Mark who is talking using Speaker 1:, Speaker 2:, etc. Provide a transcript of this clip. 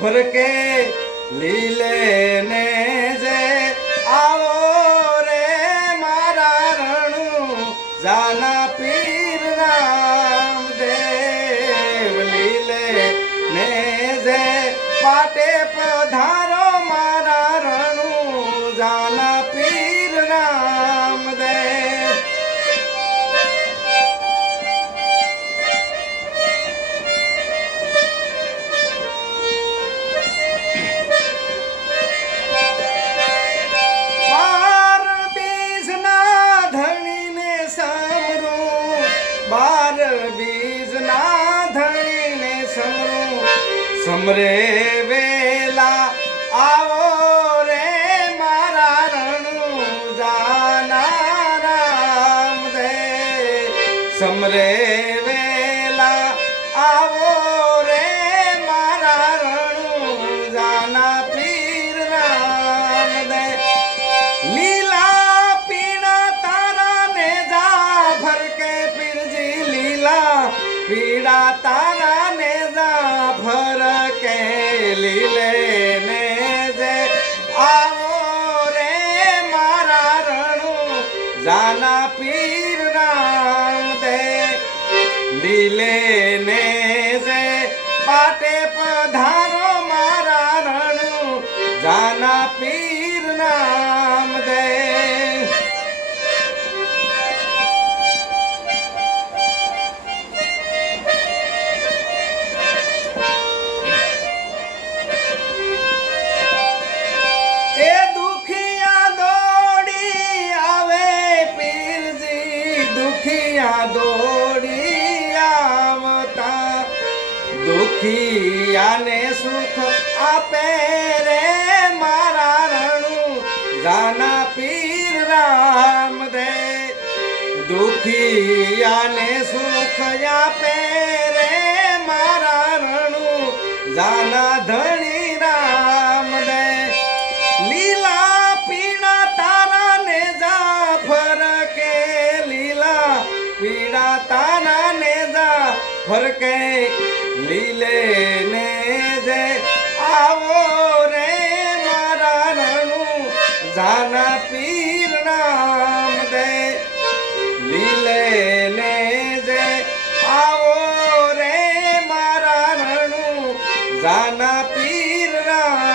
Speaker 1: ફરકે લીલે ને જે. આવો રે મારા રણુ, જાના પીર રામદેવ. લીલે ને જે પાટે પધારો મારા રણુ, જાના પીર સમરે વેલા આવો રે મારા રણુ જાના રામદે સમરે વેલા આવો રે મારા રણુ જાના પીર રામદે લીલા પીળા તારા ને જા ભરકે પીરજી, લીલા પીડા તારા ને જાના પીર રામ દે લીલે ને જે પાટે પધારો મારા રણુ જાના પીર દુખિયાને સુખ આપે રે મારા રણુ. જાના પીર રામ દે. દુખિયાને સુખ આપે રે મારા રણુ. જાના ધણી રામ દે. લીલા પીળા તારા ને જા ફરકે. લીલા જા ફરકે. લીલે ને જે આવો રે મારા રણું, જાના પીર નામ દે. લીલે ને જે આવો રે મારા રણું, જાના પીર